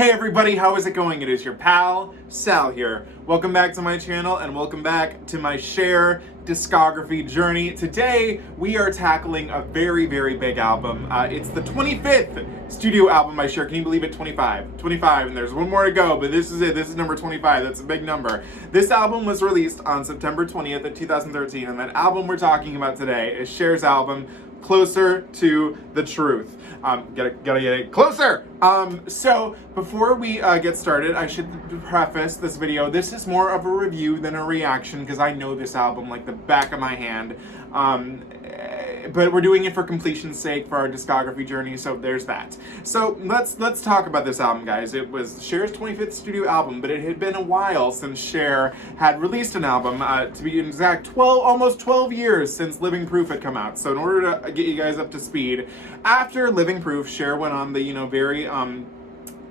Hey everybody, how is it going? It is your pal, Sal here. Welcome back to my channel and welcome back to my Cher discography journey. Today, we are tackling a very, very big album. It's the 25th studio album by Cher. Can you believe it? 25. 25, and there's one more to go, but this is it. This is number 25. That's a big number. This album was released on September 20th of 2013, and that album we're talking about today is Cher's album, Closer to the Truth. Gotta get it closer! So, before we get started, I should preface this video. This is more of a review than a reaction, because I know this album like the back of my hand. But we're doing it for completion's sake, for our discography journey, so there's that. So, let's talk about this album, guys. It was Cher's 25th studio album, but it had been a while since Cher had released an album, to be exact, almost 12 years since Living Proof had come out. So in order to get you guys up to speed, after Living Proof, Cher went on the, very,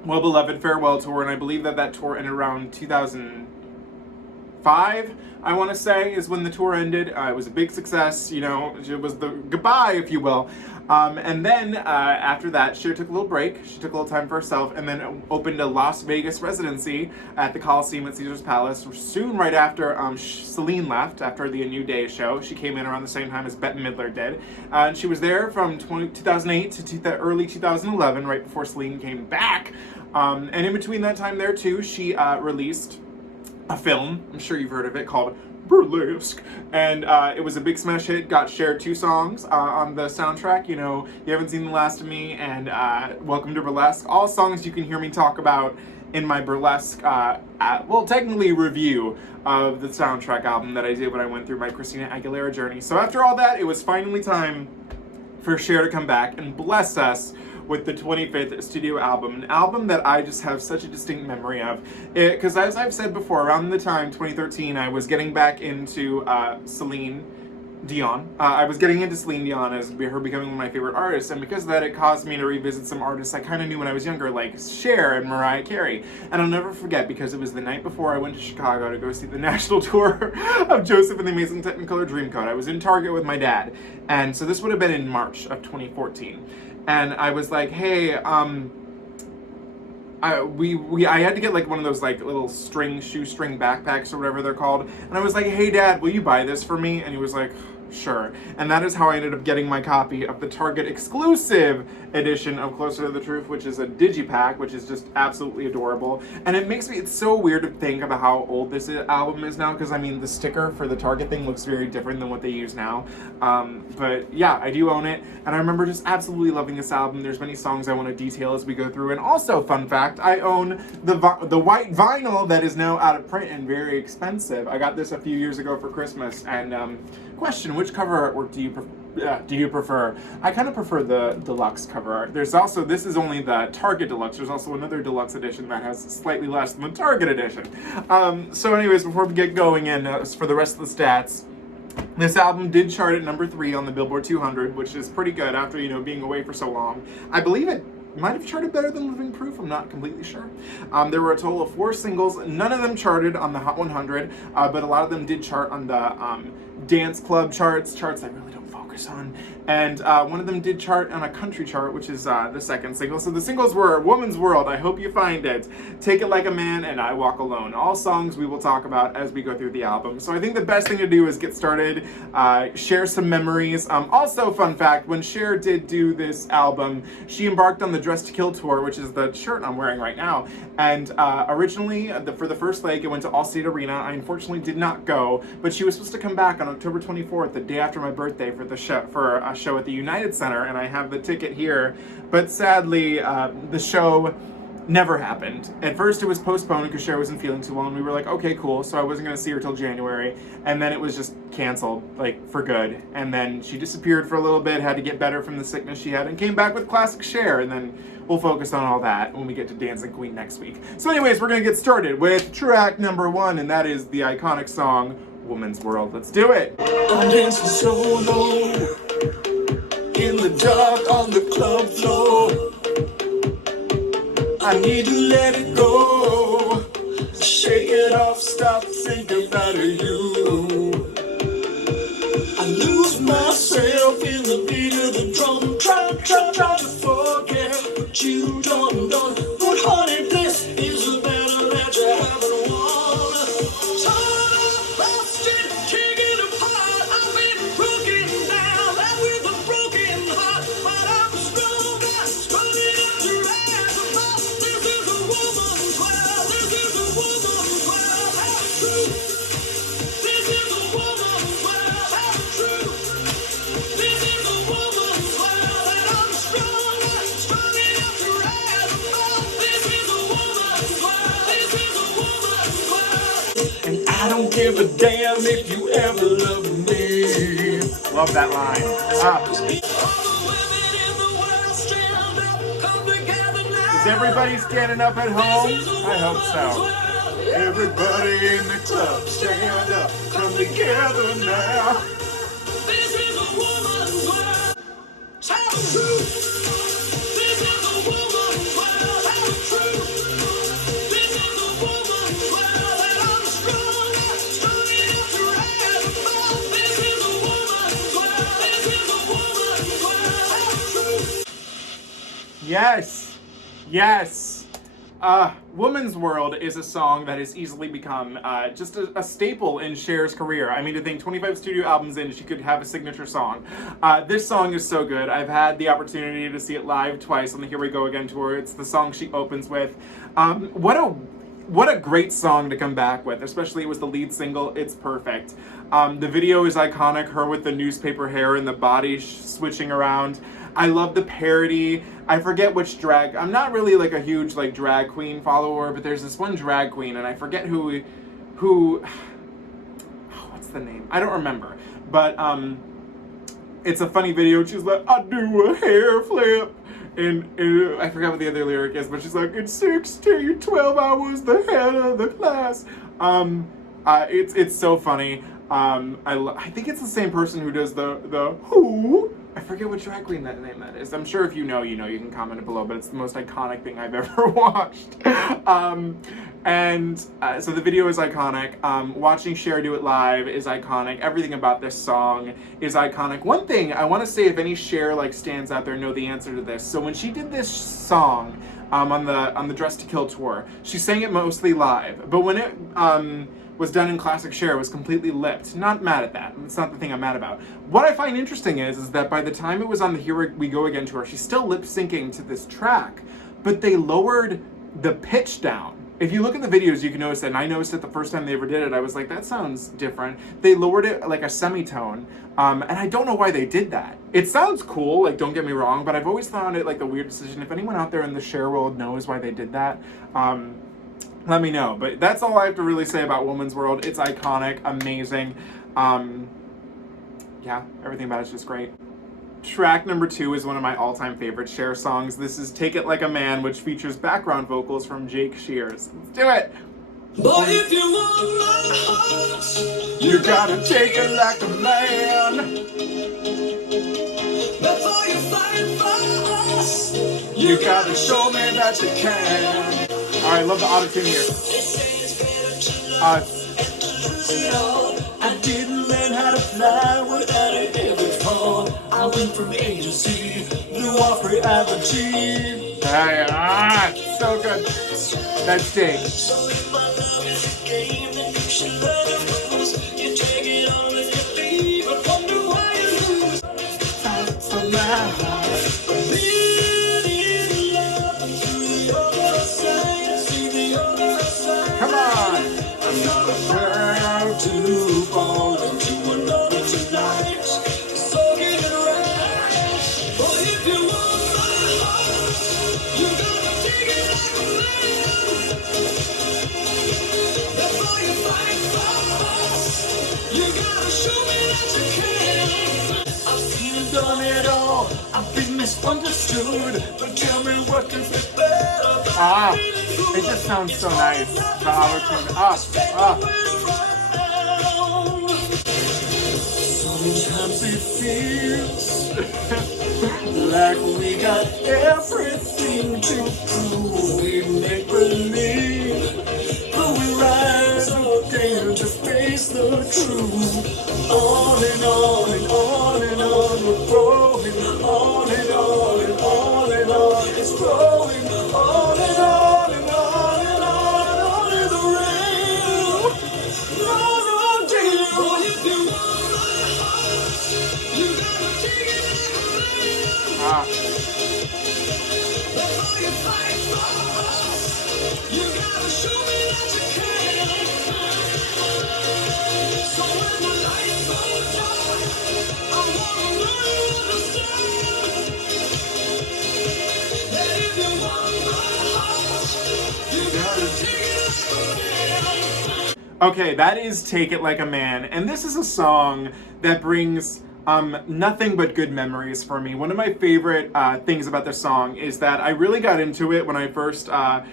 well-beloved farewell tour, and I believe that tour ended around 2005, I want to say, is when the tour ended. It was a big success, it was the goodbye, if you will. And then, after that, Cher took a little break. She took a little time for herself, and then opened a Las Vegas residency at the Coliseum at Caesar's Palace. Soon right after Celine left, after the A New Day show. She came in around the same time as Bette Midler did. And she was there from 2008 to early 2011, right before Celine came back. And in between that time there, too, she released a film, I'm sure you've heard of it, called Burlesque, and it was a big smash hit. Got Cher 2 songs on the soundtrack, You Haven't Seen the Last of Me, and Welcome to Burlesque, all songs you can hear me talk about in my Burlesque, technically review of the soundtrack album that I did when I went through my Christina Aguilera journey. So after all that, it was finally time for Cher to come back and bless us with the 25th studio album, an album that I just have such a distinct memory of. Because as I've said before, around the time, 2013, I was getting back into Celine Dion. I was getting into Celine Dion as her becoming one of my favorite artists, and because of that, it caused me to revisit some artists I kind of knew when I was younger, like Cher and Mariah Carey. And I'll never forget, because it was the night before I went to Chicago to go see the national tour of Joseph and the Amazing Technicolor Dreamcoat. I was in Target with my dad, and so this would have been in March of 2014. And I was like, hey, I had to get like one of those like little shoestring backpacks or whatever they're called. And I was like, hey Dad, will you buy this for me? And he was like, sure. And that is how I ended up getting my copy of the Target exclusive edition of Closer to the Truth, which is a digipack, which is just absolutely adorable. And it's so weird to think about how old this album is now, because I mean the sticker for the Target thing looks very different than what they use now. But yeah, I do own it, and I remember just absolutely loving this album. There's many songs I want to detail as we go through, and also, fun fact, I own the white vinyl that is now out of print and very expensive. I got this a few years ago for Christmas, and question, which cover artwork do you prefer? I kind of prefer the Deluxe cover art. There's also, this is only the Target Deluxe. There's also another Deluxe edition that has slightly less than the Target edition. So anyways, before we get going in, for the rest of the stats, this album did chart at number 3 on the Billboard 200, which is pretty good after, being away for so long. I believe it might have charted better than Living Proof, I'm not completely sure. There were a total of 4 singles. None of them charted on the Hot 100, but a lot of them did chart on the dance club charts I really don't focus on. And one of them did chart on a country chart, which is the second single. So the singles were Woman's World, I Hope You Find It, Take It Like a Man, and I Walk Alone. All songs we will talk about as we go through the album. So I think the best thing to do is get started, share some memories. Also, fun fact, when Cher did do this album, she embarked on the Dress to Kill tour, which is the shirt I'm wearing right now. And originally, for the first leg, it went to Allstate Arena. I unfortunately did not go, but she was supposed to come back on October 24th, the day after my birthday, for a show at the United Center, and I have the ticket here. But sadly, the show never happened. At first, it was postponed because Cher wasn't feeling too well, and we were like, okay, cool. So I wasn't going to see her till January, and then it was just canceled, like, for good. And then she disappeared for a little bit, had to get better from the sickness she had, and came back with classic Cher, and then we'll focus on all that when we get to Dancing Queen next week. So anyways, we're going to get started with track number 1, and that is the iconic song, Woman's World. Let's do it! I'm dancing solo in the dark on the club floor. I need to let it go, shake it off, stop thinking about you. I lose myself in the beat of the drum, try to forget, but you don't know what honey did. give a damn if you ever love me. Love that line. Ah. Is everybody standing up at home? I hope so. Everybody in the club, stand up, come together now. This is a woman's world. Tell the truth. This is a woman's world. Tell the truth. This is a woman's world, and I'm strong enough to rise above. This is a woman's world. This is a woman's world. Tell the truth. Yes. Yes. Woman's World is a song that has easily become just a staple in Cher's career. I mean, to think 25 studio albums in, she could have a signature song. This song is so good. I've had the opportunity to see it live twice on the Here We Go Again tour. It's the song she opens with. What a great song to come back with, especially it was the lead single. It's perfect. The video is iconic, her with the newspaper hair and the body switching around. I love the parody. I forget which drag. I'm not really like a huge like drag queen follower, but there's this one drag queen, and I forget who. What's the name? I don't remember. But it's a funny video. She's like, I do a hair flip. And I forgot what the other lyric is, but she's like, in 1612 I was the head of the class. It's so funny. I think it's the same person who does the who. I forget what drag queen that is. I'm sure if you know, you know. You can comment it below, but it's the most iconic thing I've ever watched. So the video is iconic. Watching Cher do it live is iconic. Everything about this song is iconic. One thing I want to say, if any Cher like stands out there know the answer to this. So when she did this song on the Dress to Kill tour, she sang it mostly live. But when it was done in classic Cher, was completely lipped. Not mad at that. It's not the thing I'm mad about. What I find interesting is that by the time it was on the Here We Go Again tour, she's still lip syncing to this track, but they lowered the pitch down. If you look at the videos, you can notice it, and I noticed it the first time they ever did it. I was like, that sounds different. They lowered it like a semitone, and I don't know why they did that. It sounds cool, like, don't get me wrong, but I've always found it like a weird decision. If anyone out there in the Cher world knows why they did that, let me know. But that's all I have to really say about Woman's World. It's iconic, amazing. Yeah, everything about it's just great. Track number 2 is one of my all-time favorite Cher songs. This is Take It Like a Man, which features background vocals from Jake Shears. Let's do it! Boy, if you want my heart, you gotta take it like a man. Before you fight for us, you gotta show me that you can. Alright, love the auto-tune here. I didn't learn how to fly without a heavy fall. I went from A to Z, blew off reality. Hey, so good. That's Jake. So if my love is a game, then you should learn to lose. You take it on if you leave, but wonder why you lose. Fight for my heart, being in love through the other side. See the other side. Come on! I'm not afraid to fall into another tonight. So get it right. But if you want my heart, you gotta take it like a man. Before you fight for us, you gotta show me that you can. I've seen and done it all. I've been misunderstood. But tell me what can fit better. It just sounds so nice. The auto-tune. Sometimes it feels like we got everything to prove. We make believe, but we rise again to face the truth. On and on and on and on, we're growing. On and on and on and on, it's growing. On and on and on and on in the rain. No deal. If you want my heart, you gotta take it like a man. Before you fight for Okay, that is Take It Like a Man, and this is a song that brings nothing but good memories for me. One of my favorite things about this song is that I really got into it when I first, I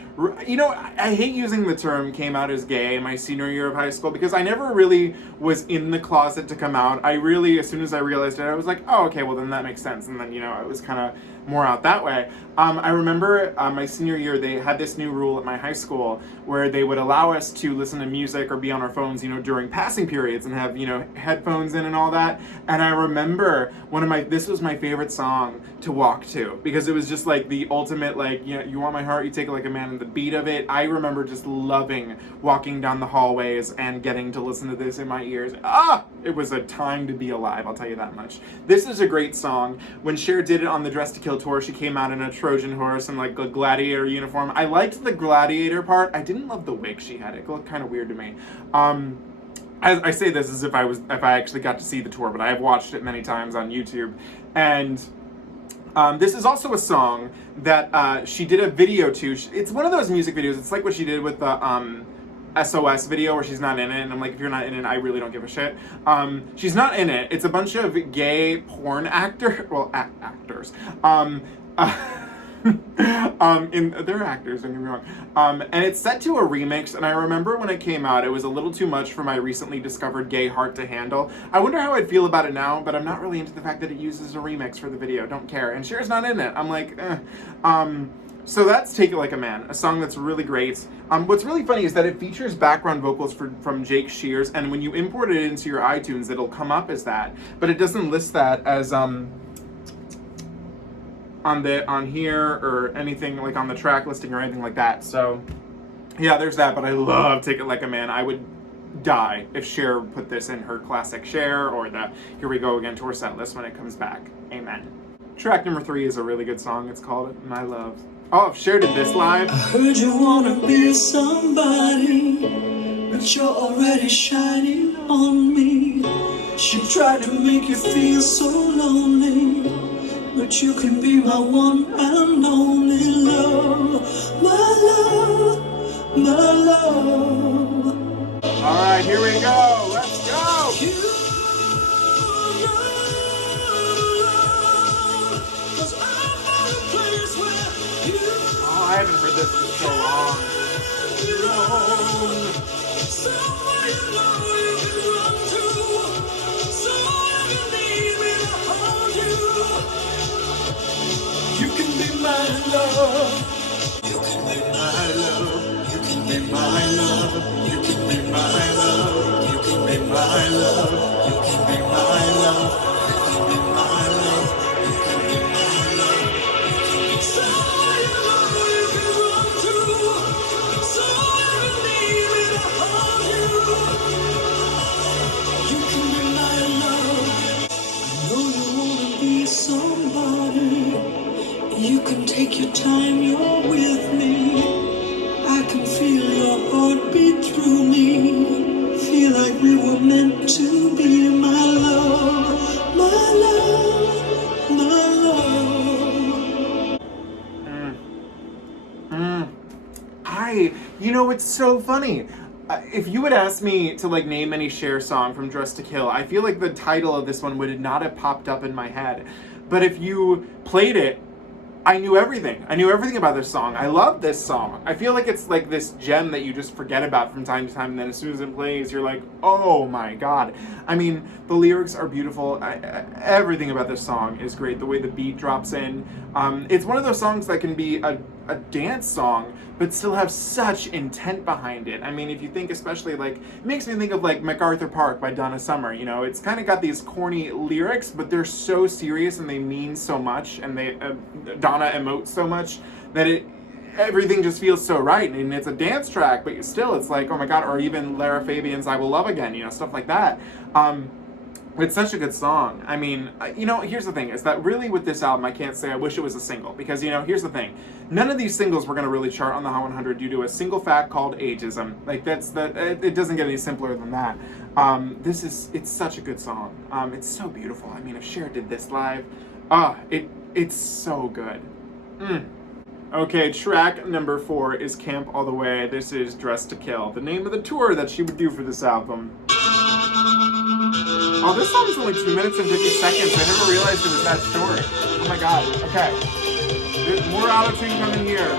hate using the term came out as gay in my senior year of high school because I never really was in the closet to come out. I really, as soon as I realized it, I was like, oh, okay, well then that makes sense. And then, it was kind of more out that way. I remember my senior year, they had this new rule at my high school where they would allow us to listen to music or be on our phones, during passing periods and have, headphones in and all that. And I remember this was my favorite song to walk to because it was just like the ultimate, like, you want my heart, you take it like a man, and the beat of it. I remember just loving walking down the hallways and getting to listen to this in my ears. It was a time to be alive, I'll tell you that much. This is a great song. When Cher did it on the Dress to Kill tour, she came out in a Trojan horse and like a gladiator uniform. I liked the gladiator part. I didn't love the wig she had. It looked kind of weird to me. I say this as if I actually got to see the tour, but I have watched it many times on YouTube. And this is also a song that she did a video to. It's one of those music videos. It's like what she did with the SOS video where she's not in it, and I'm like, if you're not in it, I really don't give a shit. She's not in it. It's a bunch of gay porn actors. They're actors, don't get me wrong. And it's set to a remix, and I remember when it came out, it was a little too much for my recently discovered gay heart to handle. I wonder how I'd feel about it now, but I'm not really into the fact that it uses a remix for the video. Don't care. And Cher's not in it. I'm like, So that's Take It Like a Man, a song that's really great. What's really funny is that it features background vocals from Jake Shears, and when you import it into your iTunes, it'll come up as that, but it doesn't list that as on here or anything like on the track listing or anything like that. So yeah, there's that. But I love Take It Like a Man. I would die if Cher put this in her classic Cher or the Here We Go Again tour set list when it comes back. Amen. Track number 3 is a really good song. It's called My Love. Oh, if Cher did this live. I heard you wanna be somebody, but you're already shining on me. She tried to make you feel so lonely, but you can be my one and only love. My love, my love. Alright, here we go. Let's go. You love, 'cause I'm at a place where you Oh, I haven't heard this in so long. belong. Somewhere you know you can run to, somewhere you need me to hold you. You can be my love. You can be my love. You can be my love. You can be my love. You can be my love. You can be my love. You can be my love. You can be my love. Somewhere you know you can run to, somewhere you need me to hold you. You can be my love. I know you wanna be somebody. You can take your time, you're with me. I can feel your heartbeat through me. Feel like we were meant to be, my love, my love, my love. It's so funny. If you would ask me to like name any Cher song from Dress to Kill, I feel like the title of this one would not have popped up in my head. But if you played it, I knew everything. I knew everything about this song. I love this song. I feel like it's like this gem that you just forget about from time to time, and then as soon as it plays, you're like, oh my god. I mean, the lyrics are beautiful. Everything about this song is great. The way the beat drops in. It's one of those songs that can be a dance song, but still have such intent behind it. I mean, if you think especially like, it makes me think of like MacArthur Park by Donna Summer, it's kind of got these corny lyrics, but they're so serious and they mean so much, and Donna emotes so much that everything just feels so right. And it's a dance track, but still it's like, oh my god, or even Lara Fabian's I Will Love Again, stuff like that. It's such a good song. I mean, here's the thing, is that really with this album, I can't say I wish it was a single, because, here's the thing. None of these singles were going to really chart on the Hot 100 due to a single fact called ageism. Like, it doesn't get any simpler than that. It's such a good song. It's so beautiful. I mean, if Cher did this live, it's so good. Okay, track number 4 is Camp All the Way. This is Dressed to Kill, the name of the tour that she would do for this album. Oh, this song is only 2 minutes and 50 seconds. I never realized it was that short. Oh my god. Okay. There's more auto-tune coming here.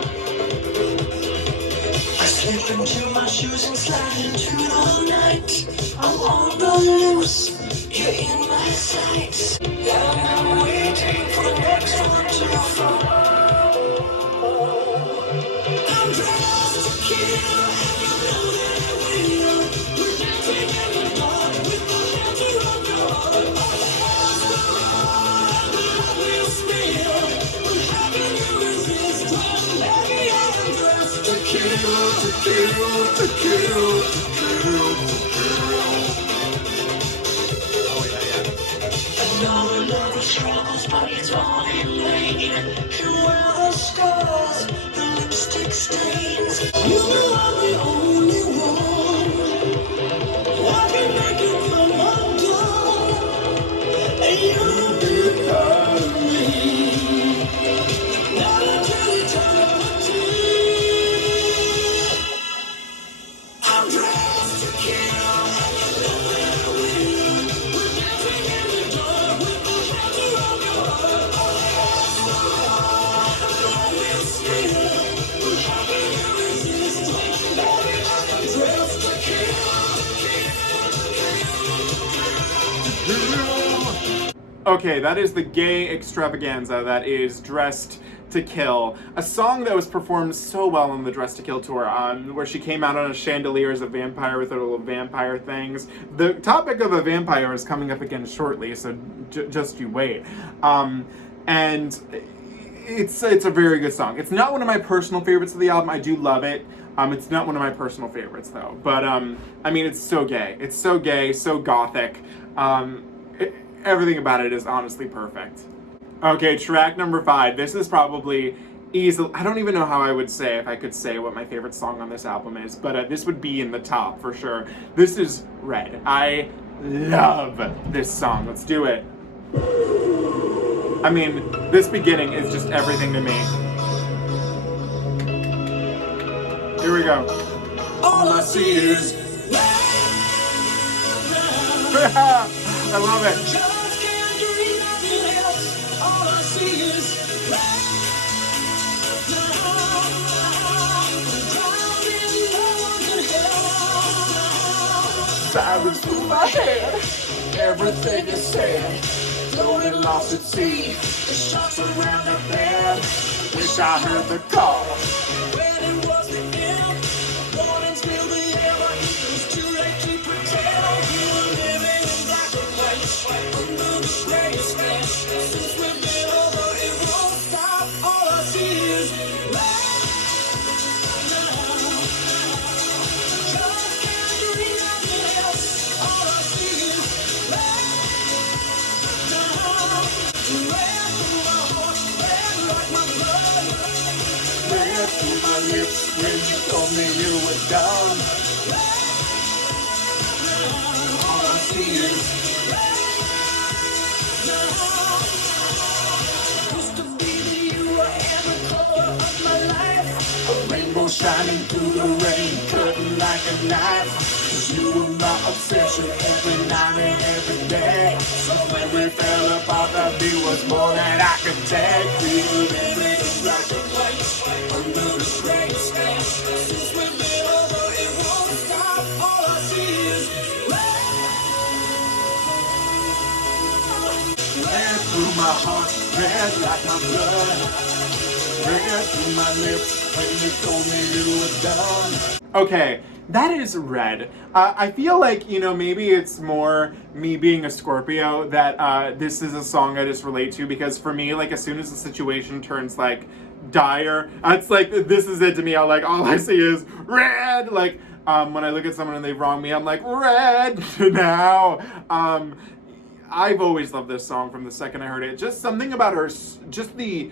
I slip into my shoes and slide into the night. I'm on the loose, you're in my sights. And I'm waiting for the next one to fall. I'm dressed to kill, and you know that I will. We're dancing in the dark with the hands around your heart. Our hands will run, blood will spill. But how can you resist when baby I'm dressed to kill, to kill, to kill, to kill, to kill. Oh, yeah. I know the love of struggles, but it's all in vain. You wear the scars, the lipstick stains. You know I'm the only one. I can make it come undone, and you'll be part of me. Not until eternity. I'm dressed to kill, and you know that I will. We're dancing in the dark with the hands around your heart. Our hands will run, blood will spill. But how can you resist when baby I'm dressed to kill, to kill, to kill. Okay, that is the gay extravaganza that is Dressed to Kill, a song that was performed so well on the Dressed to Kill tour, where she came out on a chandelier as a vampire with her little vampire things. The topic of a vampire is coming up again shortly, so just you wait. And it's a very good song. It's not one of my personal favorites of the album. I do love it. It's not one of my personal favorites though. But I mean, it's so gay. It's so gay, so gothic. Everything about it is honestly perfect. Okay, track number 5. This is probably easily, I don't even know how I would say if I could say what my favorite song on this album is, but this would be in the top for sure. This is Red. I love this song. Let's do it. I mean, this beginning is just everything to me. Here we go. All I see is I love it. just can't do nothing else. All I see is Sirens through my head. everything is said. Floating lost at sea, the sharks around the bend. Wish I heard the call. When it was the end, warnings filled the air, but it was too late to pretend. We were living in black and white, under the gray sky. Since we've been over, it won't stop. All I see is red now. Just can't do nothing else. All I see is red now. Red through my heart, red like my blood. Red through my lips when you told me you were done. All I see is used to be the you and the color of my life. A rainbow shining through the rain, cutting like a knife. 'Cause you were my obsession every night and every day. So when we fell apart, the view was more than I could take. We were living in black and white, under the gray sky. Since we've been over, it won't stop. All I see is red. Red through my heart, red like my blood. Red through my lips when you told me you were done. Okay, that is Red. I feel like, you know, maybe it's more me being a Scorpio that this is a song I just relate to, because for me, like, as soon as the situation turns, like, dire, it's like, this is it to me. I'm like, all I see is red. Like, when I look at someone and they've wronged me, I'm like, red now. I've always loved this song from the second I heard it. Just something about her, just the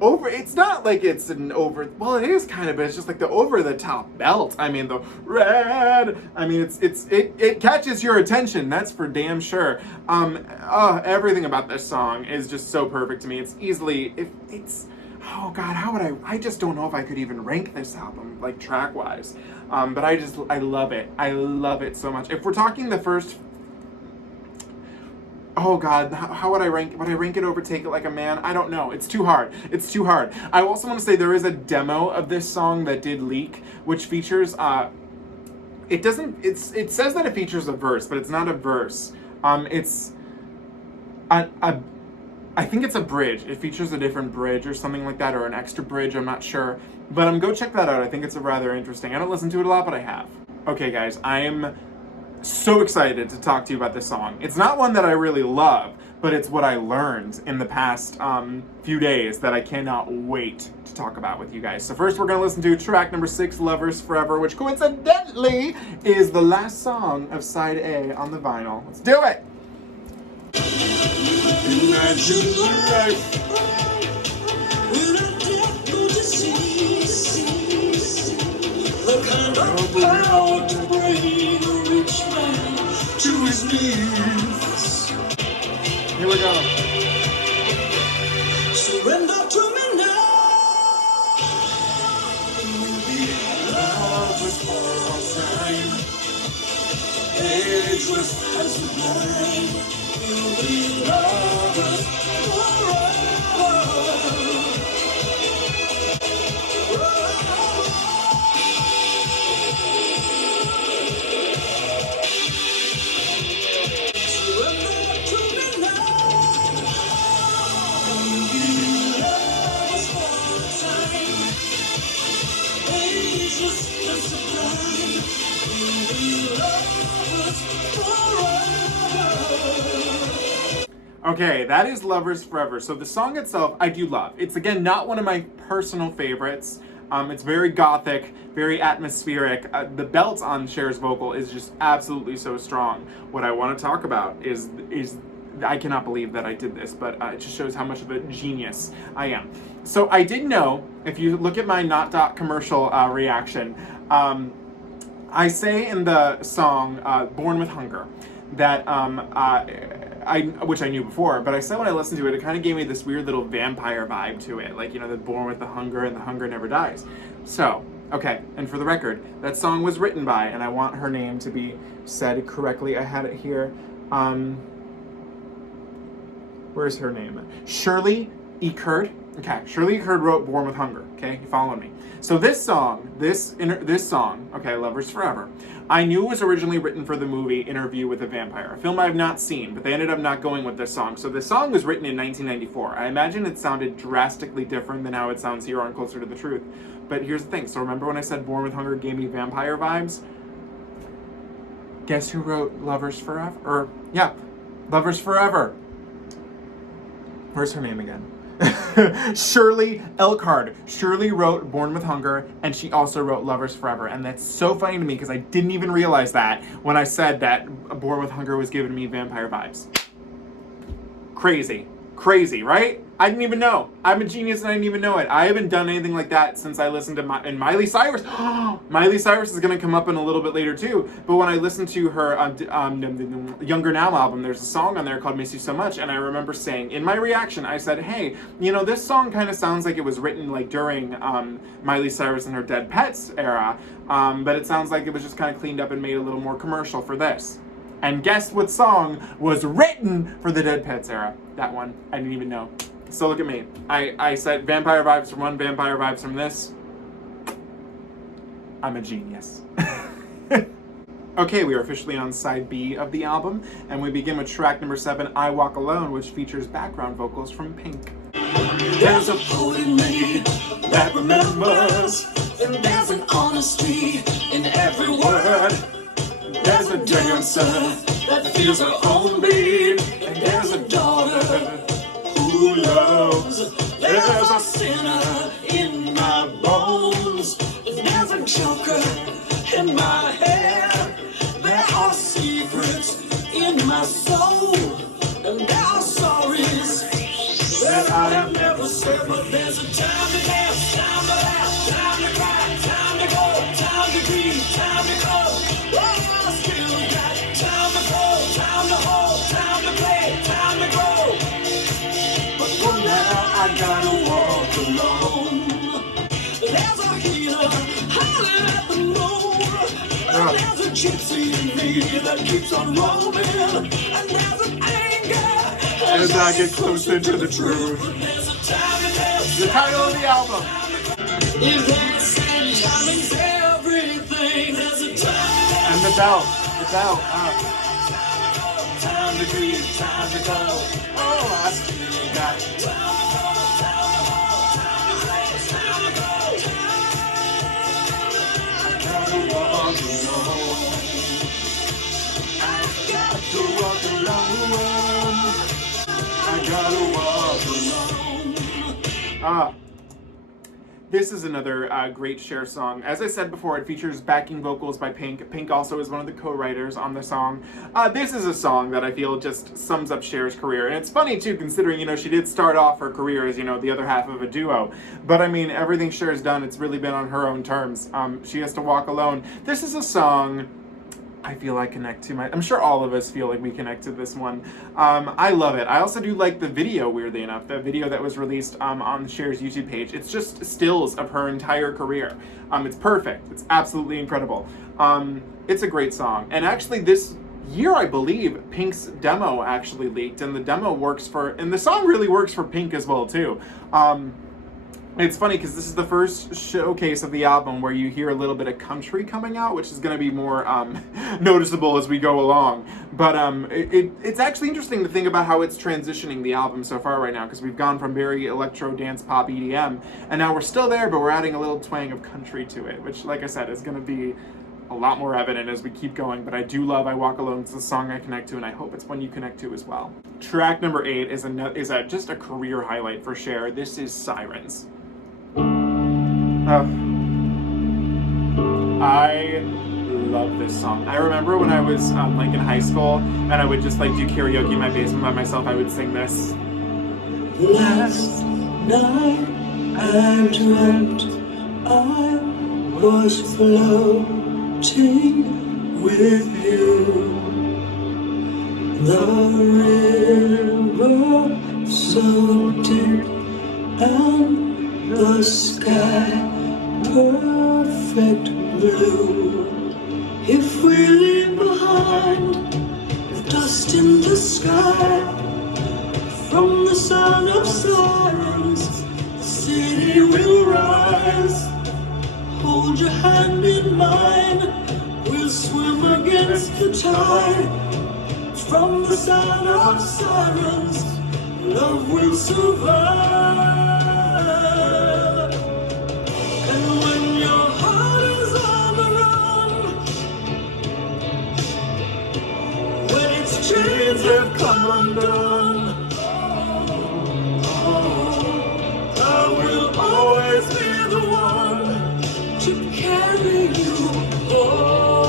over, it's not like it's an over, well, it is kind of, but it's just like the over the top belt. I mean, the red, I mean, it catches your attention, that's for damn sure. Everything about this song is just so perfect to me. It's easily, it's, oh God, how would I just don't know if I could even rank this album, like track-wise. But I love it. I love it so much. If we're talking the first, oh God, how would I rank? Would I rank it over Take It Like a Man? I don't know. It's too hard. It's too hard. I also want to say there is a demo of this song that did leak, which features, it says that it features a verse, but it's not a verse. It's I think it's a bridge. It features a different bridge or something like that, or an extra bridge, I'm not sure. But go check that out. I think it's rather interesting. I don't listen to it a lot, but I have. Okay, guys, I am so excited to talk to you about this song. It's not one that I really love, but it's what I learned in the past few days that I cannot wait to talk about with you guys. So first we're going to listen to track number 6, Lovers Forever, which coincidentally is the last song of side A on the vinyl. Let's do it! Imagine life without death or disease. The kind of power to bring a rich man to his knees. Here we go. Surrender to me now. We'll be lovers for all time. Ageless as the blind. We'll be lovers forever. Surrender to me now. We'll be lovers for all time. Ageless as the blind. We'll be lovers forever. Okay, that is Lovers Forever. So the song itself, I do love. It's, again, not one of my personal favorites. It's very gothic, very atmospheric. The belt on Cher's vocal is just absolutely so strong. What I want to talk about is I cannot believe that I did this, but it just shows how much of a genius I am. So I did know, if you look at my Not commercial reaction, I say in the song Born with Hunger that which I knew before, but I said when I listened to it, it kind of gave me this weird little vampire vibe to it, like, you know, the born with the hunger and the hunger never dies. So, okay, and for the record, that song was written by, and I want her name to be said correctly, I had it here, where's her name? Shirley Eckerd. Okay, Shirley Eckerd wrote Born with Hunger, okay, you following me? So this song, okay, Lovers Forever, I knew it was originally written for the movie Interview with a Vampire, a film I have not seen, but they ended up not going with this song. So this song was written in 1994. I imagine it sounded drastically different than how it sounds here on Closer to the Truth. But here's the thing, so remember when I said Born with Hunger gave me vampire vibes? Guess who wrote Lovers Forever? Lovers Forever. Where's her name again? Shirley Eckerd. Shirley wrote Born with Hunger, and she also wrote Lovers Forever. And that's so funny to me because I didn't even realize that when I said that Born with Hunger was giving me vampire vibes. Crazy. Crazy, right? I didn't even know. I'm a genius and I didn't even know it. I haven't done anything like that since I listened to Miley Cyrus. Miley Cyrus is going to come up in a little bit later too. But when I listened to her Younger Now album, there's a song on there called Miss You So Much. And I remember saying, in my reaction, I said, hey, you know, this song kind of sounds like it was written like during Miley Cyrus and her Dead Pets era. But it sounds like it was just kind of cleaned up and made a little more commercial for this. And guess what song was written for the Dead Pets era? That one. I didn't even know. So look at me. I said vampire vibes from one, vampire vibes from this. I'm a genius. Okay, we are officially on side B of the album, and we begin with track number 7, I Walk Alone, which features background vocals from Pink. There's a poet in me that remembers, and there's an honesty in every word. There's a dancer that feels her own beat, and there's a daughter who loves. There's a sinner in my bones, and there's a joker in my hair. There are secrets in my soul, and there are stories that I have never said. But there's a time to dance, time to laugh, time to cry, time to go, time to dream, time to go. Oh, I still got time to go, time to hold, time to play, time to grow. But for now, I gotta walk alone. smiling at the moon. And there's a gypsy in me that keeps on roaming. And there's an anger As I get closer to the truth. There's a time and there's The title of the album. events and timing's everything. There's a time. And the belt. The belt. Time to grieve, time to go. Oh, I still got it. This is another great Cher song. As I said before, it features backing vocals by Pink. Pink also is one of the co-writers on the song. This is a song that I feel just sums up Cher's career. And it's funny too, considering, you know, she did start off her career as, you know, the other half of a duo. But I mean, everything Cher's done, it's really been on her own terms. She has to walk alone. This is a song I feel I connect to. I'm sure all of us feel like we connect to this one. I love it. I also do like the video, weirdly enough, the video that was released on Cher's YouTube page. It's just stills of her entire career. It's perfect. It's absolutely incredible. It's a great song. And actually this year, I believe, Pink's demo actually leaked, and the demo works for, and the song really works for Pink as well too. It's funny because this is the first showcase of the album where you hear a little bit of country coming out, which is going to be more noticeable as we go along. But it's actually interesting to think about how it's transitioning the album so far right now, because we've gone from very electro, dance, pop, EDM, and now we're still there, but we're adding a little twang of country to it, which, like I said, is going to be a lot more evident as we keep going. But I do love I Walk Alone. It's a song I connect to, and I hope it's one you connect to as well. Track number 8 is just a career highlight for Cher. This is Sirens. I love this song. I remember when I was like in high school and I would just like do karaoke in my basement by myself, I would sing this. Last night I dreamt I was floating with you. The river so deep and the sky perfect blue. If we leave behind the dust in the sky from the sound of sirens, the city will rise. Hold your hand in mine, we'll swim against the tide. From the sound of sirens, love will survive. And when your heart is on the run, when its chains have come undone, I will always be the one to carry you home.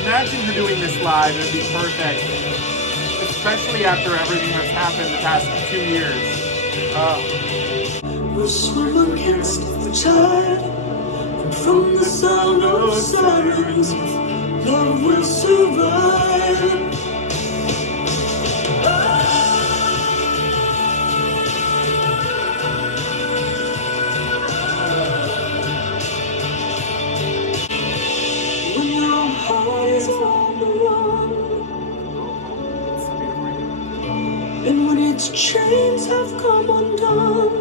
Imagine her doing this live. It would be perfect. Especially after everything that's happened the past 2 years. We'll swim against the tide, and from the sound of sirens, love will survive. When your heart is on the run, and when its chains have come undone,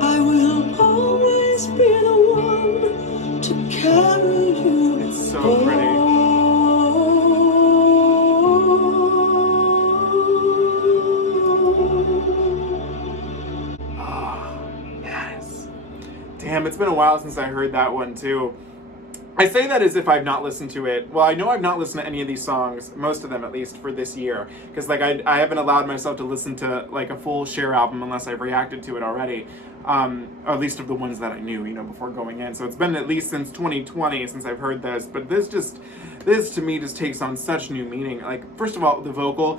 I will always be the one to carry you. It's so pretty. Yes. Damn, it's been a while since I heard that one too. I say that as if I've not listened to it. Well, I know I've not listened to any of these songs, most of them at least, for this year. Because like I haven't allowed myself to listen to like a full Cher album unless I've reacted to it already. Or at least of the ones that I knew, you know, before going in. So it's been at least since 2020 since I've heard this. But this to me just takes on such new meaning. Like, first of all, the vocal,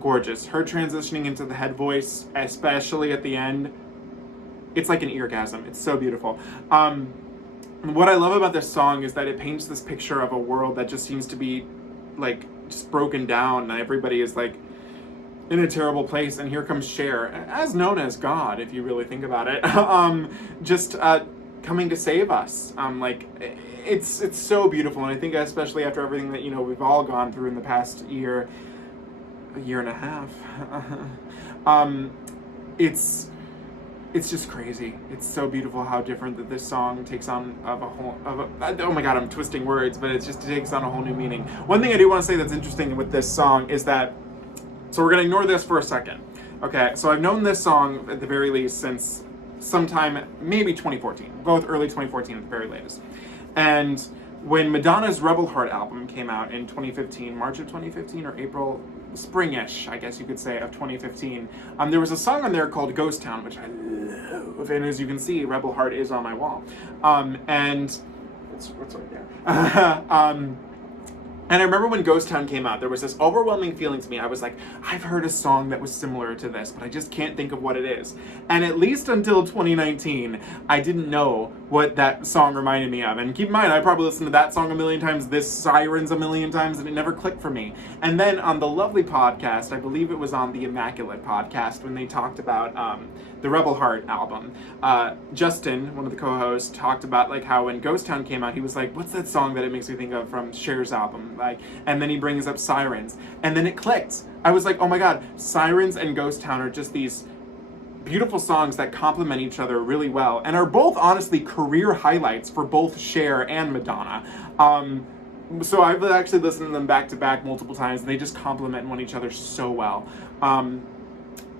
gorgeous. Her transitioning into the head voice, especially at the end, it's like an eargasm. It's so beautiful. What I love about this song is that it paints this picture of a world that just seems to be like just broken down, and everybody is like in a terrible place, and here comes Cher, as known as God, if you really think about it, just coming to save us. Like, it's so beautiful, and I think especially after everything that, you know, we've all gone through in the past year and a half, it's just crazy. It's so beautiful how different that this song takes on oh my god, I'm twisting words, but it takes on a whole new meaning. One thing I do want to say that's interesting with this song is that, so we're going to ignore this for a second. Okay, so I've known this song at the very least since sometime, maybe 2014, both early 2014 at the very latest. And when Madonna's Rebel Heart album came out in 2015, March of 2015 or April, springish, I guess you could say, of 2015, there was a song on there called Ghost Town, which I love, and as you can see, Rebel Heart is on my wall. And it's right there. And I remember when Ghost Town came out, there was this overwhelming feeling to me. I was like, I've heard a song that was similar to this, but I just can't think of what it is. And at least until 2019, I didn't know what that song reminded me of. And keep in mind, I probably listened to that song a million times, this Sirens a million times, and it never clicked for me. And then on the lovely podcast, I believe it was on the Immaculate podcast, when they talked about the Rebel Heart album, Justin, one of the co-hosts, talked about like how when Ghost Town came out, he was like, what's that song that it makes me think of from Cher's album? Like, and then he brings up Sirens, and then it clicked. I was like, oh my god, Sirens and Ghost Town are just these beautiful songs that complement each other really well, and are both honestly career highlights for both Cher and Madonna. So I've actually listened to them back to back multiple times, and they just complement one each other so well.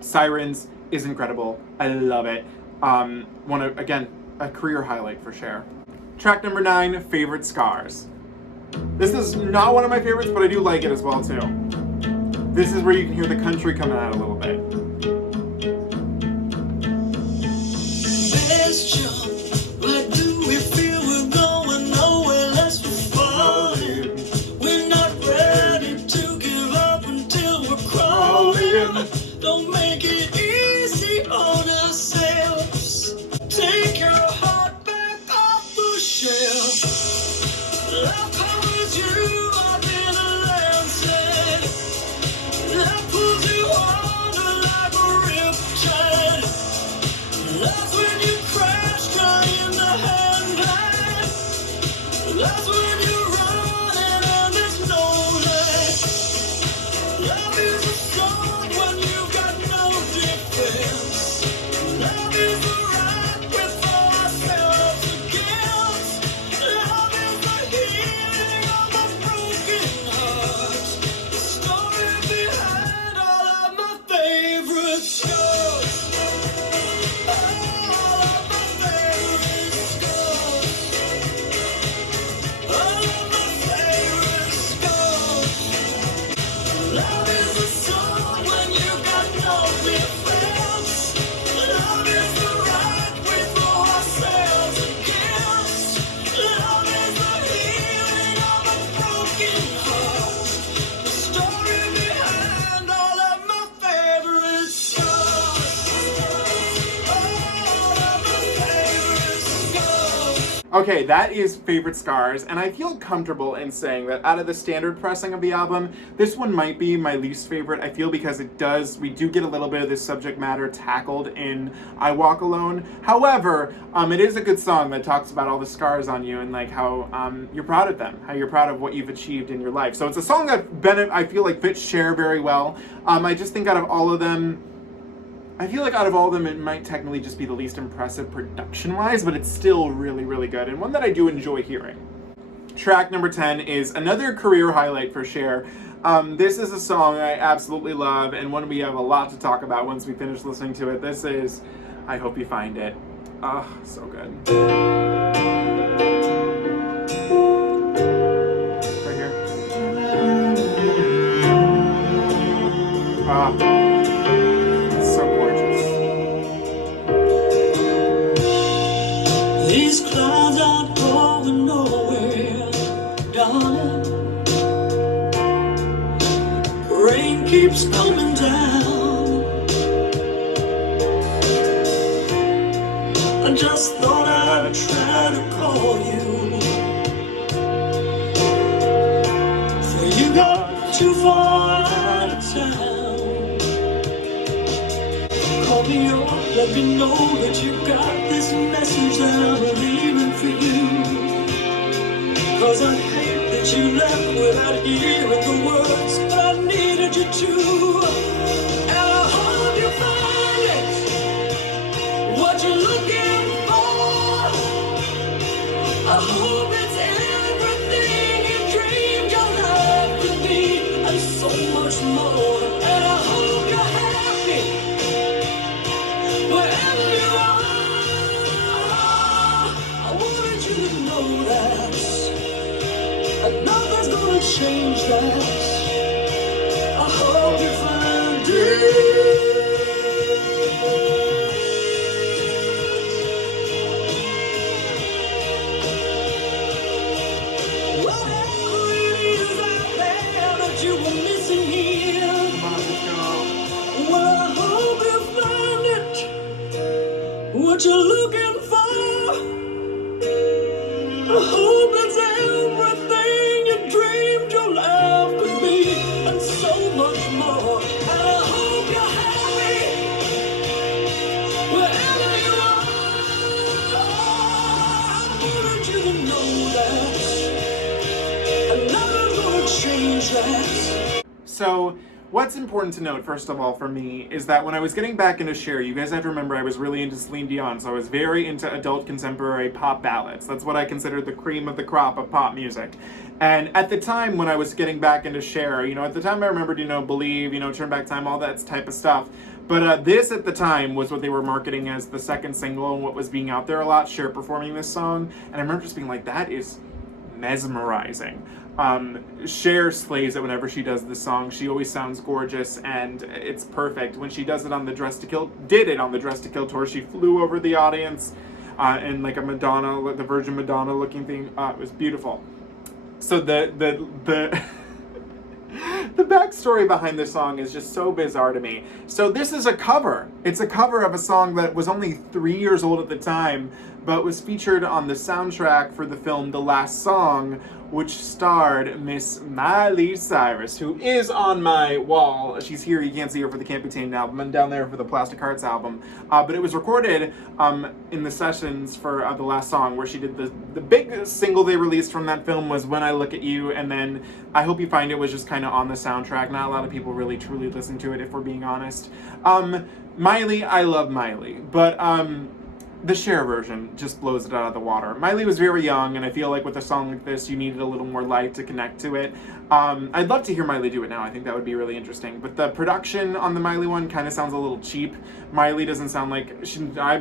Sirens is incredible. I love it. Again, a career highlight for Cher. Track number 9, Favorite Scars. This is not one of my favorites, but I do like it as well too. This is where you can hear the country coming out a little bit. Let's jump. What do we feel? We're going nowhere. Let's move on. We're not ready to give up until we're crawling. Don't make it easy on ourselves. Take your heart back off the shelf. Love covers you up in a lancet. Love pulls you under like a riptide. That's when you crash, trying to handle. That's when you're running and there's no light. Love is a sword when you've got no defense. Love is the right with ourselves against. Love is the healing of a broken heart. The story behind all of my favorite scars. All of my favorite scars. All of my favorite scars. Love is a song when you got no defense. Love is the right we throw ourselves against. Love is the healing of a broken heart. The story behind all of my favorite scars. All of my favorite scars. Okay, that is Favorite Scars, and I feel comfortable in saying that out of the standard pressing of the album, this one might be my least favorite. I feel because we do get a little bit of this subject matter tackled in I Walk Alone. However, it is a good song that talks about all the scars on you and like how you're proud of them, how you're proud of what you've achieved in your life. So it's a song that I feel like fits Cher very well. I just think out of all of them, it might technically just be the least impressive production-wise, but it's still really, really good, and one that I do enjoy hearing. Track number 10 is another career highlight for Cher. This is a song I absolutely love, and one we have a lot to talk about once we finish listening to it. This is I Hope You Find It. Ah, so good. Right here. Ah. These clouds aren't going nowhere, darling. Rain keeps coming down. I just thought I'd try to call you. For you got to call me up, let me know that you got this message that I'm leaving for you. 'Cause I hate that you left without hearing the words, but I needed you to. And I hope you find it, what you're looking for. I hope it's everything you dreamed your life could be, and so much more. And I hope you're happy wherever you are. I wanted you to know that, and nothing's gonna change that. I hope you find it. Whatever it is out there that you were missing here, well, I hope you find it, what you're looking for. I hope it's everything you dreamed your life could be, and so much more. And I hope you're happy wherever you are. I wanted you to know that, and nothing's gonna change that. So, what's important to note, first of all, for me, is that when I was getting back into Cher, you guys have to remember I was really into Celine Dion, so I was very into adult contemporary pop ballads. That's what I considered the cream of the crop of pop music. And at the time when I was getting back into Cher, at the time I remembered, Believe, Turn Back Time, all that type of stuff. But this at the time was what they were marketing as the second single and what was being out there a lot, Cher performing this song. And I remember just being like, that is mesmerizing. Cher slays it whenever she does this song. She always sounds gorgeous and it's perfect. When she does it on the Dress to Kill tour, she flew over the audience in like a Madonna, the Virgin Madonna looking thing. It was beautiful. So the the backstory behind this song is just so bizarre to me. So this is a cover. It's a cover of a song that was only 3 years old at the time, but was featured on the soundtrack for the film The Last Song, which starred Miss Miley Cyrus, who is on my wall. She's here, you can't see her for the Can't Be Tamed album, and down there for the Plastic Hearts album. But it was recorded in the sessions for The Last Song, where she did the big single they released from that film was When I Look at You, and then I Hope You Find It was just kind of on the soundtrack. Not a lot of people really truly listen to it, if we're being honest. Miley, I love Miley, but the Cher version just blows it out of the water. Miley was very young, and I feel like with a song like this, you needed a little more light to connect to it. I'd love to hear Miley do it now. I think that would be really interesting. But the production on the Miley one kind of sounds a little cheap. Miley doesn't sound like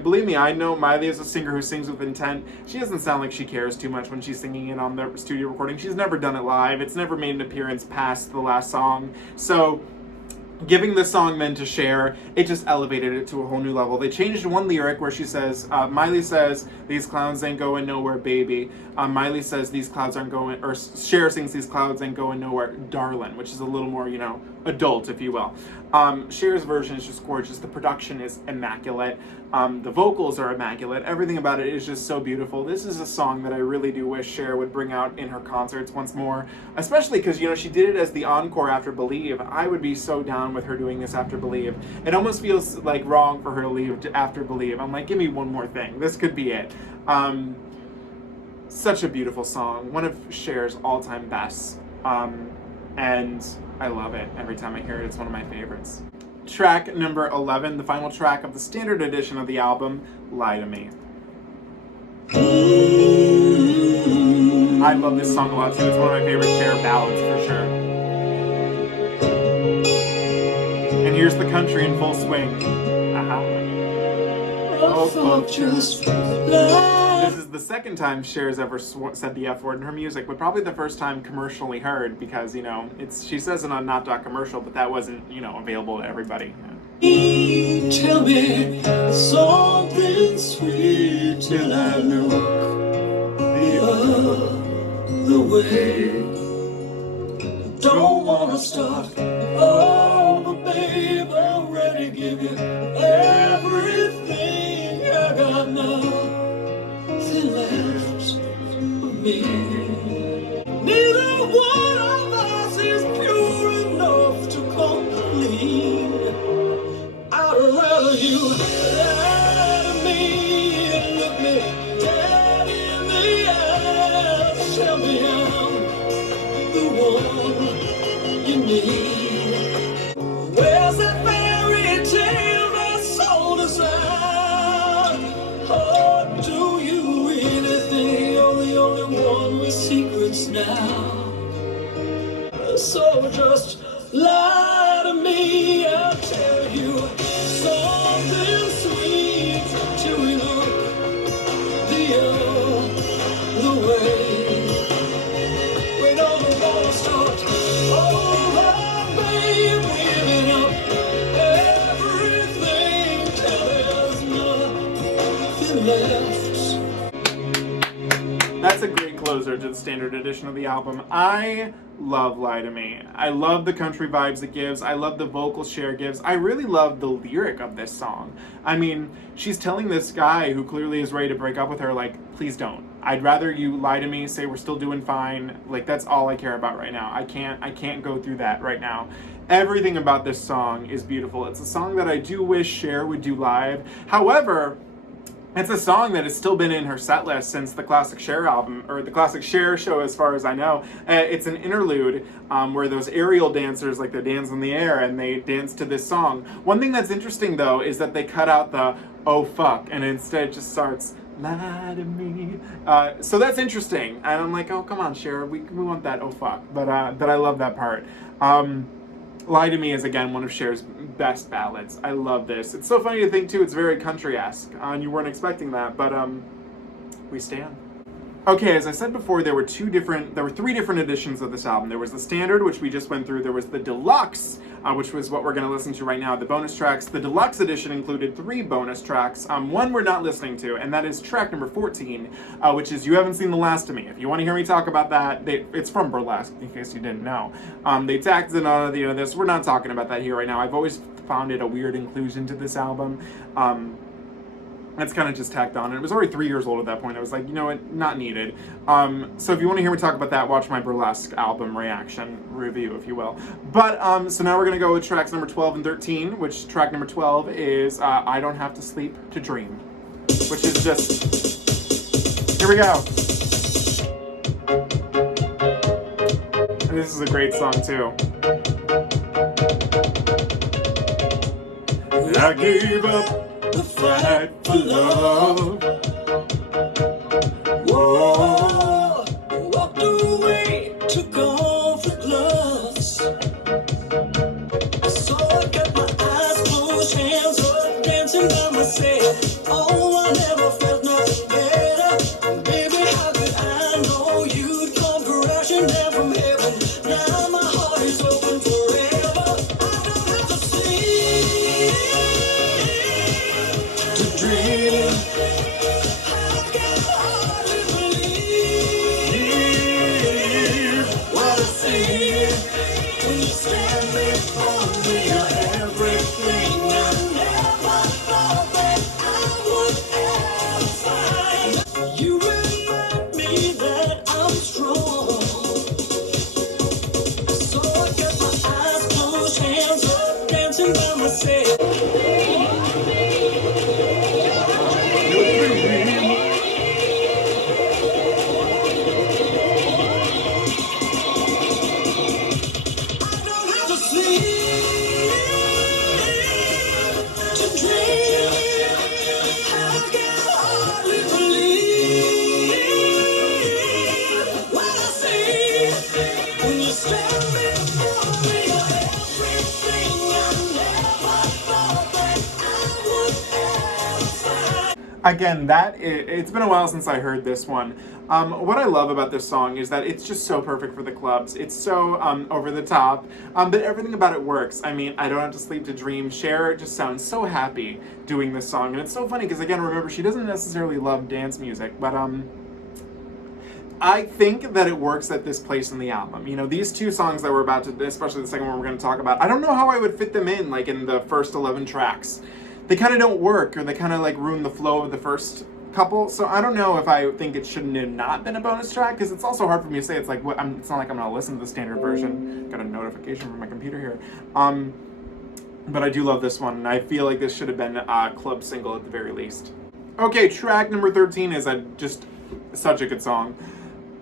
believe me, I know Miley is a singer who sings with intent. She doesn't sound like she cares too much when she's singing it on the studio recording. She's never done it live. It's never made an appearance past The Last Song. So giving the song then to Cher, it just elevated it to a whole new level. They changed one lyric where she says, Miley says, "These clowns ain't going nowhere, baby." Miley says, "These clouds aren't going," or Cher sings, "These clouds ain't going nowhere, darling," which is a little more, adult, if you will. Cher's version is just gorgeous. The production is immaculate. The vocals are immaculate. Everything about it is just so beautiful. This is a song that I really do wish Cher would bring out in her concerts once more, especially because, she did it as the encore after Believe. I would be so down with her doing this after Believe. It almost feels like wrong for her to leave after Believe. I'm like, give me one more thing. This could be it. Such a beautiful song. One of Cher's all-time bests. And I love it. Every time I hear it, it's one of my favorites. Track number 11, the final track of the standard edition of the album, Lie to Me. I love this song a lot too. It's one of my favorite Cher ballads for sure. And here's the country in full swing. This is the second time Cher's ever said the F word in her music, but probably the first time commercially heard because, she says it on Not Dot Commercial, but that wasn't, available to everybody. Tell me something sweet till I look the other way. Don't wanna start over, babe. I'm ready to give you everything I got now. Left for me. Neither one of us is pure enough to come clean. I'd rather you you lie to me and look me dead in the eyes. Tell me I'm the one you need. Where's that fairy tale that sold us out? Oh, do you really think you're the only one with secrets now? So just lie to me, I'll tell you something sweet till we look the other way. We don't want to start over, babe, giving up everything till there's nothing left. That's a great closer to the standard edition of the album. I love Lie to Me. I love the country vibes it gives. I love the vocal Cher gives. I really love the lyric of this song. I mean, she's telling this guy who clearly is ready to break up with her, like, please don't. I'd rather you lie to me, say we're still doing fine. Like, that's all I care about right now. I can't go through that right now. Everything about this song is beautiful. It's a song that I do wish Cher would do live. However, it's a song that has still been in her set list since the Classic Cher album, or the Classic Cher show as far as I know. It's an interlude where those aerial dancers, like, they dance in the air and they dance to this song. One thing that's interesting though is that they cut out the oh fuck and instead just starts lie to me. So that's interesting. And I'm like, oh come on Cher, we want that oh fuck. But I love that part. Lie to Me is, again, one of Cher's best ballads. I love this. It's so funny to think, too, it's very country-esque, and you weren't expecting that, but we stand. Okay, as I said before, there were three different editions of this album. There was the standard, which we just went through. There was the deluxe, which was what we're going to listen to right now, the bonus tracks. The deluxe edition included 3 bonus tracks. One we're not listening to, and that is track number 14, which is You Haven't Seen the Last of Me. If you want to hear me talk about that, it's from Burlesque, in case you didn't know. They tacked it on at the end of this. We're not talking about that here right now. I've always found it a weird inclusion to this album. It's kind of just tacked on. It was already 3 years old at that point. I was like, you know what, not needed. So if you want to hear me talk about that, watch my Burlesque album reaction review, if you will. But, so now we're going to go with tracks number 12 and 13, which track number 12 is I Don't Have to Sleep to Dream, which is just, here we go. And this is a great song, too. I gave up the fight for love. Whoa, walked away, took off the gloves. So I got my eyes closed, hands up, dancing by myself. Oh, I never felt nothing better. Baby, how could I know you'd come crashing down from heaven? Now my heart is open forever. I don't have to sleep to dream. I can hardly believe what I see when you stand before me. You're everything I never thought that I would ever find. You remind me that I'm strong. So I got my eyes closed, hands up, dancing by myself. Again, it's been a while since I heard this one. What I love about this song is that it's just so perfect for the clubs. It's so over the top, but everything about it works. I mean, I Don't Have to Sleep to Dream. Cher just sounds so happy doing this song, and it's so funny because, again, remember, she doesn't necessarily love dance music, but I think that it works at this place in the album. You know, these two songs that we're about to, especially the second one we're going to talk about, I don't know how I would fit them in, like, in the first 11 tracks. They kind of don't work, or they kind of, like, ruin the flow of the first couple, so I don't know if I think it shouldn't have not been a bonus track, because it's also hard for me to say. It's like, it's not like I'm going to listen to the standard version. Got a notification from my computer here. But I do love this one, and I feel like this should have been a club single at the very least. Okay, track number 13 is just such a good song.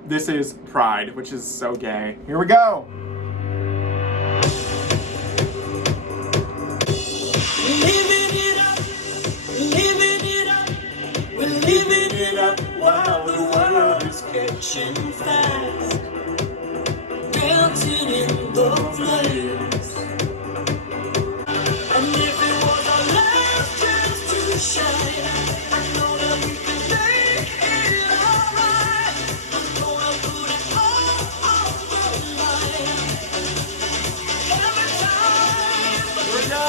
This is Pride, which is so gay. Here we go. Living it up while the world is catching fast, dancing in the flames. And if it was our last chance to shine, I know that we can make it alright. I'm gonna put it all on the line. Every time. Here we go.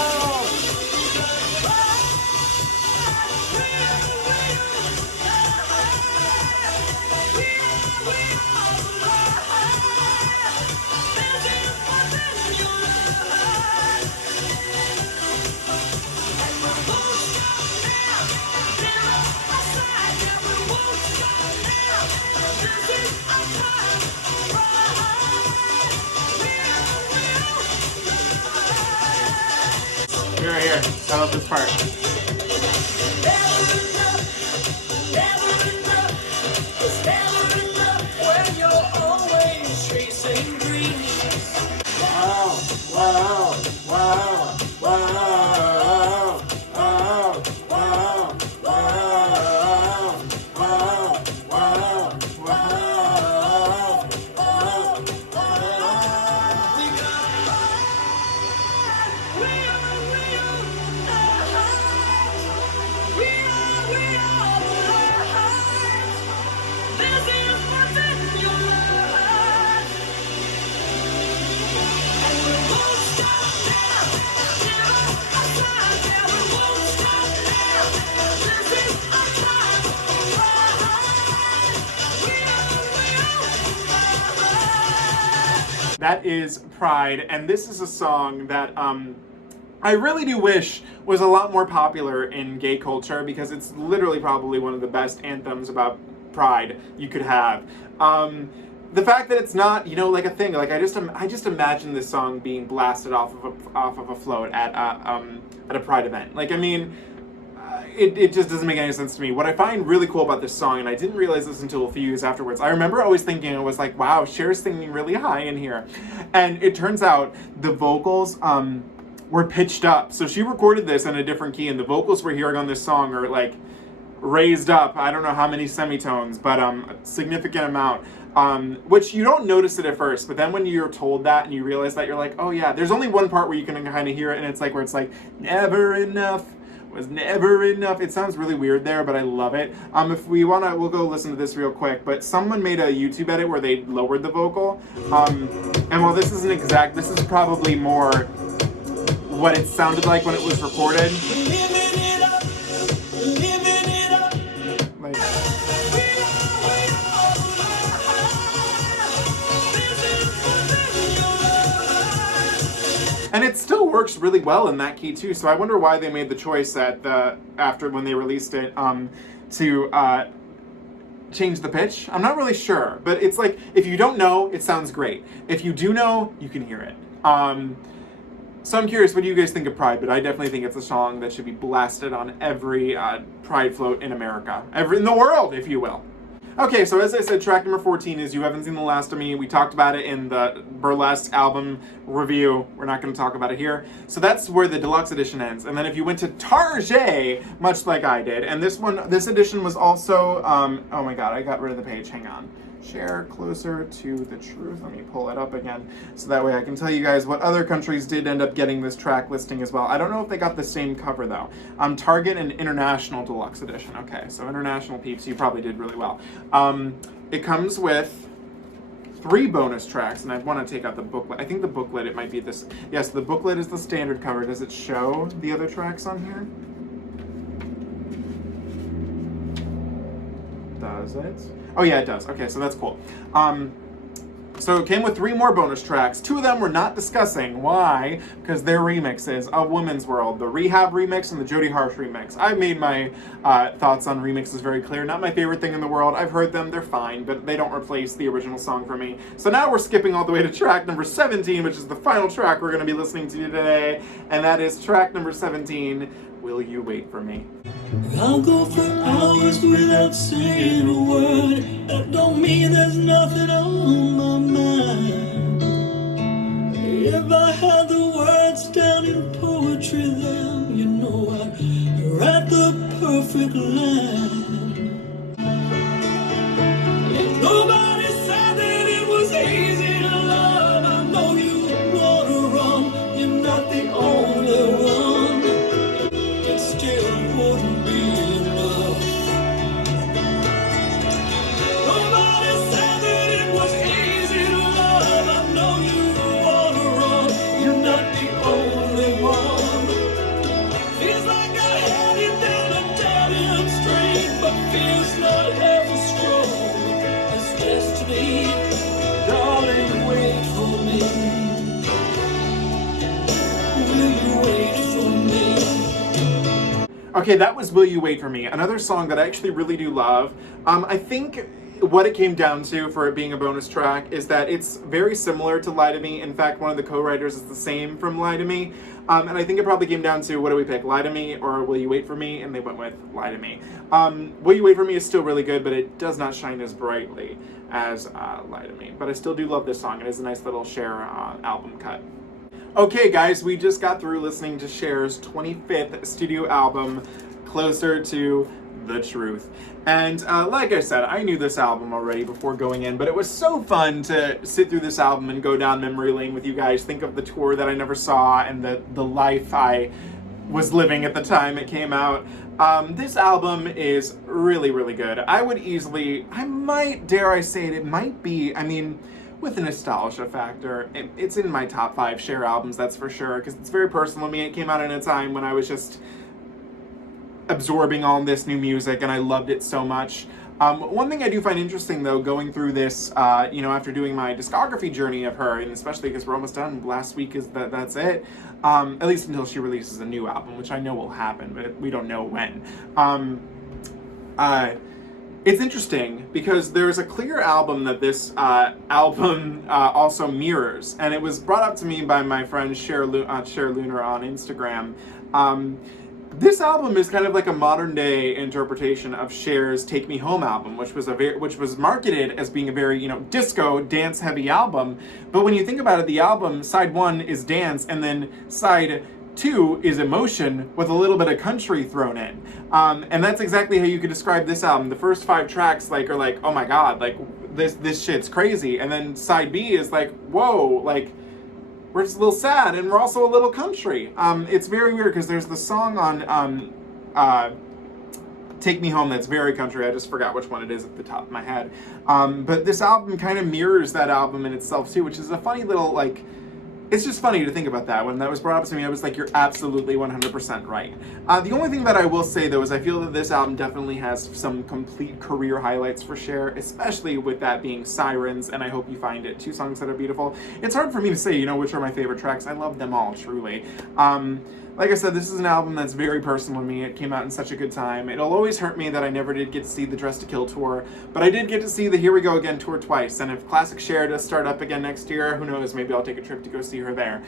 Here. I love this part. That is Pride, and this is a song that I really do wish was a lot more popular in gay culture, because it's literally probably one of the best anthems about pride you could have. The fact that it's not, like a thing, like I just imagine this song being blasted off of a float at a pride event. Like, I mean, it just doesn't make any sense to me. What I find really cool about this song, and I didn't realize this until a few years afterwards, I remember always thinking, it was like, wow, Cher's singing really high in here. And it turns out the vocals were pitched up. So she recorded this in a different key, and the vocals we're hearing on this song are like raised up. I don't know how many semitones, but a significant amount. Which you don't notice it at first, but then when you're told that and you realize that, you're like, oh yeah, there's only one part where you can kind of hear it, and it's like, where it's like, never enough. Was never enough. It sounds really weird there, but I love it. If we wanna, we'll go listen to this real quick, but someone made a YouTube edit where they lowered the vocal. And while this isn't exact, this is probably more what it sounded like when it was recorded. And it still works really well in that key too. So I wonder why they made the choice after when they released it to change the pitch. I'm not really sure, but it's like, if you don't know, it sounds great. If you do know, you can hear it. So I'm curious, what do you guys think of Pride? But I definitely think it's a song that should be blasted on every Pride float in America, in the world, if you will. Okay, so as I said, track number 14 is You Haven't Seen the Last of Me. We talked about it in the Burlesque album review. We're not going to talk about it here. So that's where the deluxe edition ends. And then if you went to Target, much like I did, and this edition was also, oh my god, I got rid of the page, hang on. Share Closer to the Truth. Let me pull it up again, so that way I can tell you guys what other countries did end up getting this track listing as well. I don't know if they got the same cover though. Target and International Deluxe Edition. Okay, so international peeps, you probably did really well. It comes with 3 bonus tracks, and I want to take out the booklet. I think the booklet, it might be this. Yes, the booklet is the standard cover. Does it show the other tracks on here? Does it? Oh yeah, it does. Okay, so that's cool. So it came with 3 more bonus tracks. 2 of them we're not discussing. Why? Because they're remixes of Women's World. The Rehab remix and the Jodie Harsh remix. I've made my thoughts on remixes very clear. Not my favorite thing in the world. I've heard them. They're fine, but they don't replace the original song for me. So now we're skipping all the way to track number 17, which is the final track we're going to be listening to today. And that is track number 17, Will You Wait For Me? I'll go for hours without saying a word. That don't mean there's nothing on my mind. If I had the words down in poetry, then you know I'd write the perfect line. Nobody said that it was easy to love. I know you wanna run. You're not the only one. It still wouldn't be enough. Nobody said that it was easy to love. I know you wanna run. You're not the only one. Feels like I had you down a dead end street, but feels not half as strong as destiny. Darling, wait for me. Will you wait for me? Okay, that was Will You Wait For Me, another song that I actually really do love. I think what it came down to for it being a bonus track is that it's very similar to Lie to Me. In fact, one of the co-writers is the same from Lie to Me. And I think it probably came down to, what do we pick, Lie to Me or Will You Wait For Me? And they went with Lie to Me. Will You Wait For Me is still really good, but it does not shine as brightly as Lie to Me. But I still do love this song. It is a nice little Cher album cut. Okay, guys, we just got through listening to Cher's 25th studio album, Closer to the Truth. And like I said, I knew this album already before going in, but it was so fun to sit through this album and go down memory lane with you guys, think of the tour that I never saw and the life I was living at the time it came out. This album is really, really good. I might, dare I say it might be, with a nostalgia factor, it's in my top 5 Cher albums, that's for sure, because it's very personal to me. It came out in a time when I was just absorbing all this new music, and I loved it so much. One thing I do find interesting, though, going through this, after doing my discography journey of her, and especially because we're almost done, last week is that's it, at least until she releases a new album, which I know will happen, but we don't know when. It's interesting because there's a clear album that this album also mirrors, and it was brought up to me by my friend Cher Lunar on Instagram. This album is kind of like a modern day interpretation of Cher's Take Me Home album, which was marketed as being a very, disco, dance heavy album. But when you think about it, the album, side 1 is dance, and then side 2 is emotion with a little bit of country thrown in. And that's exactly how you could describe this album. The first 5 tracks are like, oh my god, like this shit's crazy. And then side B is like, whoa, like we're just a little sad and we're also a little country. It's very weird because there's the song on Take Me Home that's very country. I just forgot which one it is at the top of my head. But this album kind of mirrors that album in itself too, which is a funny little it's just funny to think about that. When that was brought up to me, I was like, you're absolutely 100% right. The only thing that I will say, though, is I feel that this album definitely has some complete career highlights for Cher, especially with that being Sirens, and I Hope You Find It, 2 songs that are beautiful. It's hard for me to say, which are my favorite tracks. I love them all, truly. Like I said, this is an album that's very personal to me. It came out in such a good time. It'll always hurt me that I never did get to see the Dress to Kill tour, but I did get to see the Here We Go Again tour twice, and if Classic Cher does start up again next year, who knows, maybe I'll take a trip to go see her there.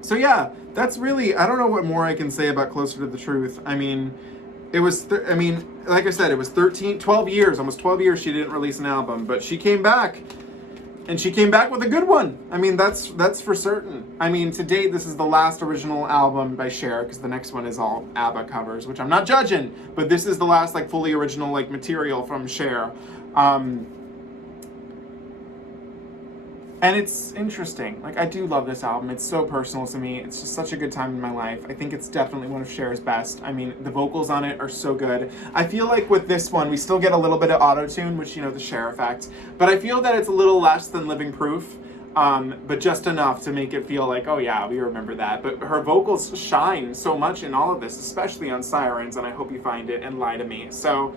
So yeah, that's really, I don't know what more I can say about Closer to the Truth. It was, like I said, it was 12 years, almost 12 years she didn't release an album, but she came back. And she came back with a good one. That's for certain. To date, this is the last original album by Cher, because the next one is all ABBA covers, which I'm not judging, but this is the last fully original material from Cher. And it's interesting. I do love this album. It's so personal to me. It's just such a good time in my life. I think it's definitely one of Cher's best. The vocals on it are so good. I feel like with this one, we still get a little bit of auto-tune, which, the Cher effect. But I feel that it's a little less than Living Proof, but just enough to make it feel like, oh yeah, we remember that. But her vocals shine so much in all of this, especially on Sirens, and I Hope You Find It, and Lie to Me. So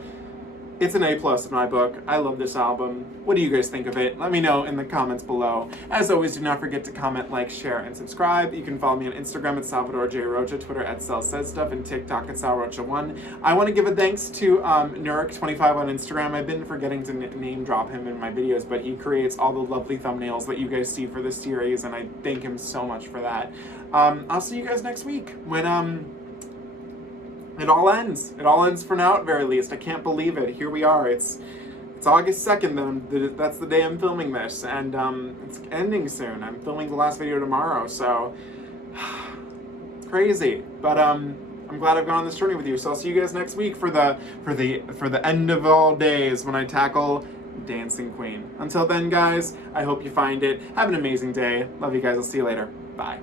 It's an A+ in my book. I love this album. What do you guys think of it? Let me know in the comments below. As always, do not forget to comment, like, share, and subscribe. You can follow me on Instagram at Salvador J. Rocha, Twitter at SalSaidStuff, and TikTok at SalRocha1. I want to give a thanks to Nurk25 on Instagram. I've been forgetting to name drop him in my videos, but he creates all the lovely thumbnails that you guys see for this series, and I thank him so much for that. I'll see you guys next week when it all ends. It all ends for now, at very least. I can't believe it. Here we are. It's August 2nd. That's the day I'm filming this, and it's ending soon. I'm filming the last video tomorrow, so crazy. But I'm glad I've gone on this journey with you. So I'll see you guys next week for the end of all days when I tackle Dancing Queen. Until then, guys, I hope you find it. Have an amazing day. Love you guys. I'll see you later. Bye.